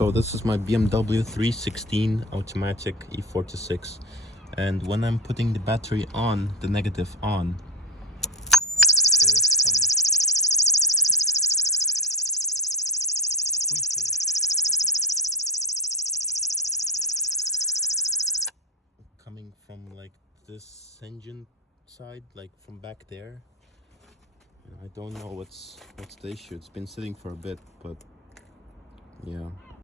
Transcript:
So this is my BMW 316 automatic E46, and when I'm putting the battery on, the negative on, there's some squeaking coming from like this engine side, like from back there. And I don't know what's the issue. It's been sitting for a bit, but yeah.